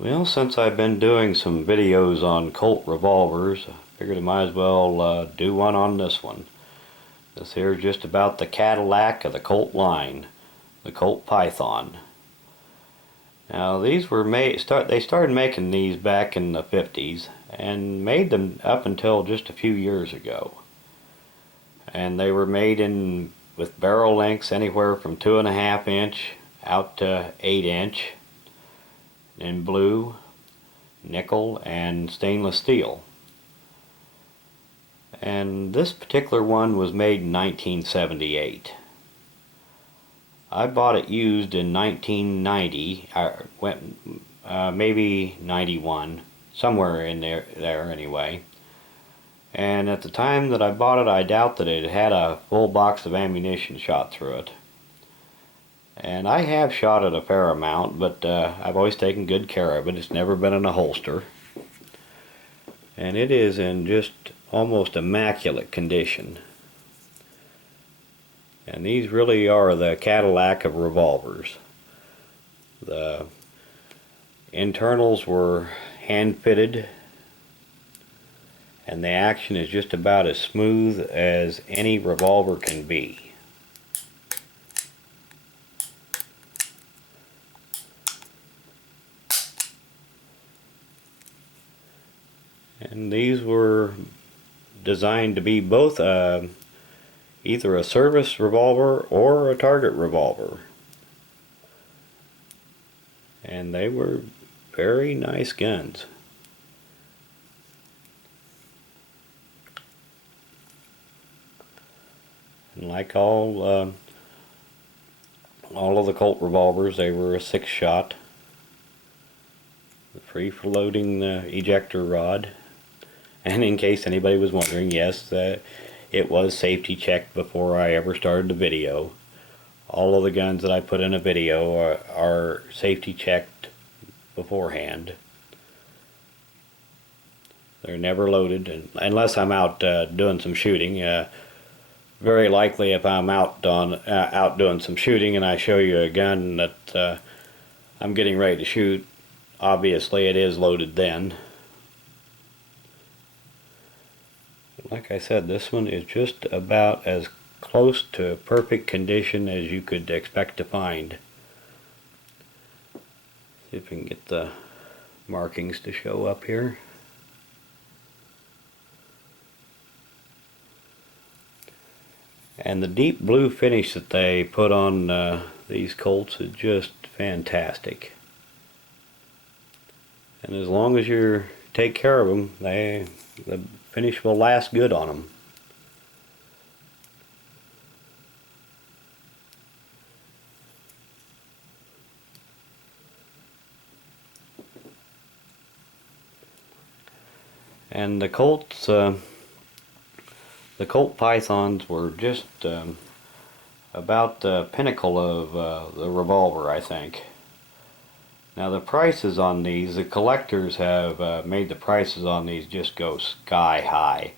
Well, since I've been doing some videos on Colt revolvers, I figured I might as well do one on this one. This here is just about the Cadillac of the Colt line, the Colt Python. Now these were they started making these back in the 50s and made them up until just a few years ago. And they were made with barrel lengths anywhere from 2.5 inch out to 8 inch in blue, nickel, and stainless steel. And this particular one was made in 1978. I bought it used in 1990, maybe 91, somewhere in there anyway. And at the time that I bought it, I doubt that it had a full box of ammunition shot through it. And I have shot it a fair amount, but I've always taken good care of it. It's never been in a holster. And it is in just almost immaculate condition. And these really are the Cadillac of revolvers. The internals were hand fitted, and the action is just about as smooth as any revolver can be. And these were designed to be both either a service revolver or a target revolver. And they were very nice guns. And like all of the Colt revolvers, they were a 6-shot. The free-floating ejector rod. And in case anybody was wondering, yes, it was safety checked before I ever started the video. All of the guns that I put in a video are safety checked beforehand. They're never loaded unless I'm out doing some shooting. Very likely, if I'm out doing some shooting and I show you a gun that I'm getting ready to shoot, obviously it is loaded then. Like I said, this one is just about as close to perfect condition as you could expect to find. See if we can get the markings to show up here. And the deep blue finish that they put on these Colts is just fantastic. And as long as you take care of them, the finish will last good on them. And the Colt Pythons were just about the pinnacle of the revolver, I think. Now the prices on these, the collectors have made the prices on these just go sky high.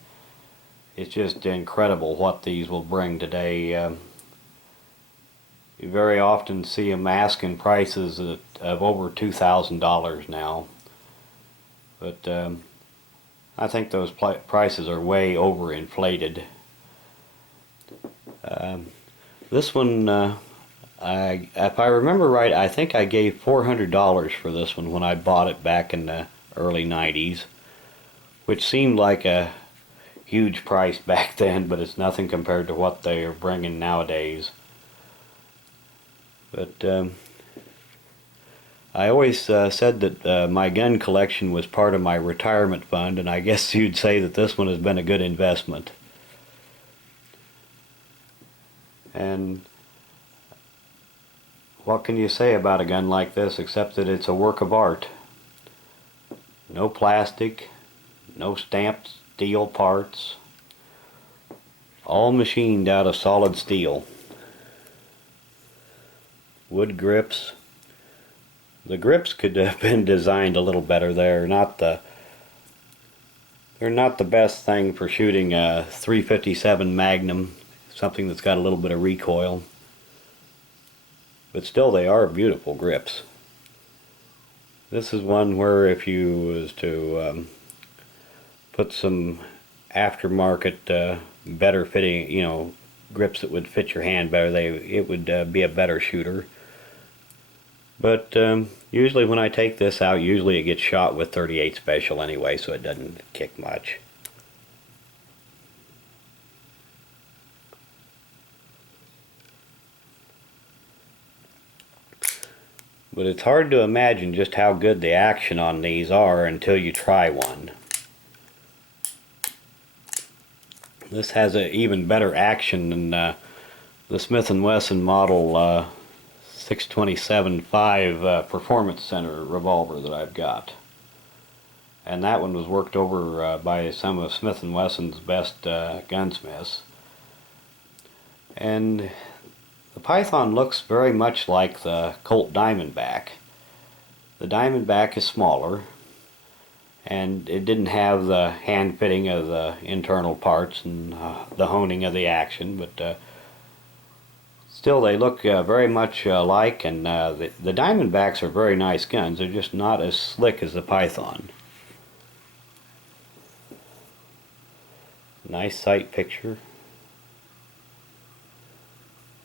It's just incredible what these will bring today. You very often see them asking prices of over $2,000 now. But I think those prices are way overinflated. This one, if I remember right, I think I gave $400 for this one when I bought it back in the early 90s, which seemed like a huge price back then, but it's nothing compared to what they are bringing nowadays. But I always said that my gun collection was part of my retirement fund, and I guess you'd say that this one has been a good investment. And what can you say about a gun like this except that it's a work of art? No plastic, no stamped steel parts, all machined out of solid steel. Wood grips. The grips could have been designed a little better. They're not the best thing for shooting a .357 Magnum, something that's got a little bit of recoil. But still, they are beautiful grips. This is one where if you was to put some aftermarket better fitting, grips that would fit your hand better, it would be a better shooter. But usually when I take this out, usually it gets shot with 38 special anyway, so it doesn't kick much. But it's hard to imagine just how good the action on these are until you try one. This has an even better action than the Smith & Wesson model 627-5 Performance Center revolver that I've got. And that one was worked over by some of Smith & Wesson's best gunsmiths. And the Python looks very much like the Colt Diamondback. The Diamondback is smaller, and it didn't have the hand fitting of the internal parts and the honing of the action, but still they look very much alike, and the Diamondbacks are very nice guns. They're just not as slick as the Python. Nice sight picture.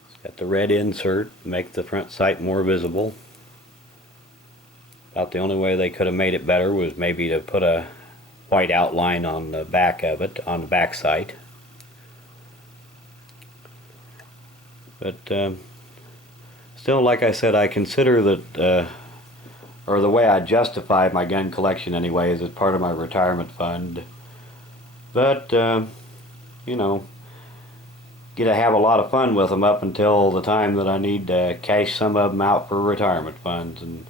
It's got the red insert to make the front sight more visible. About the only way they could have made it better was maybe to put a white outline on the back of it, on the back sight. But still, like I said, I consider that, or the way I justify my gun collection anyway, is as part of my retirement fund. But, get to have a lot of fun with them up until the time that I need to cash some of them out for retirement funds. And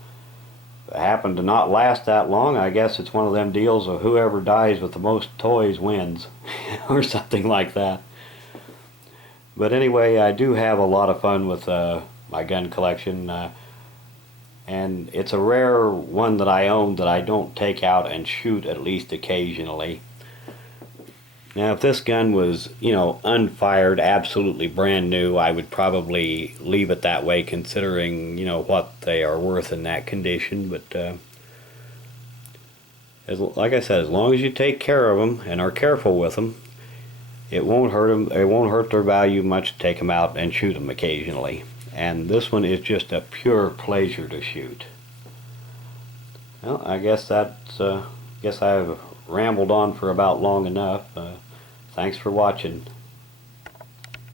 if it happened to not last that long, I guess it's one of them deals of whoever dies with the most toys wins, or something like that. But anyway, I do have a lot of fun with my gun collection, and it's a rare one that I own that I don't take out and shoot at least occasionally. Now, if this gun was, unfired, absolutely brand new, I would probably leave it that way, considering, what they are worth in that condition. But like I said, as long as you take care of them and are careful with them, it won't hurt them. It won't hurt their value much to take them out and shoot them occasionally. And this one is just a pure pleasure to shoot. Well, I guess I've rambled on for about long enough. Thanks for watching.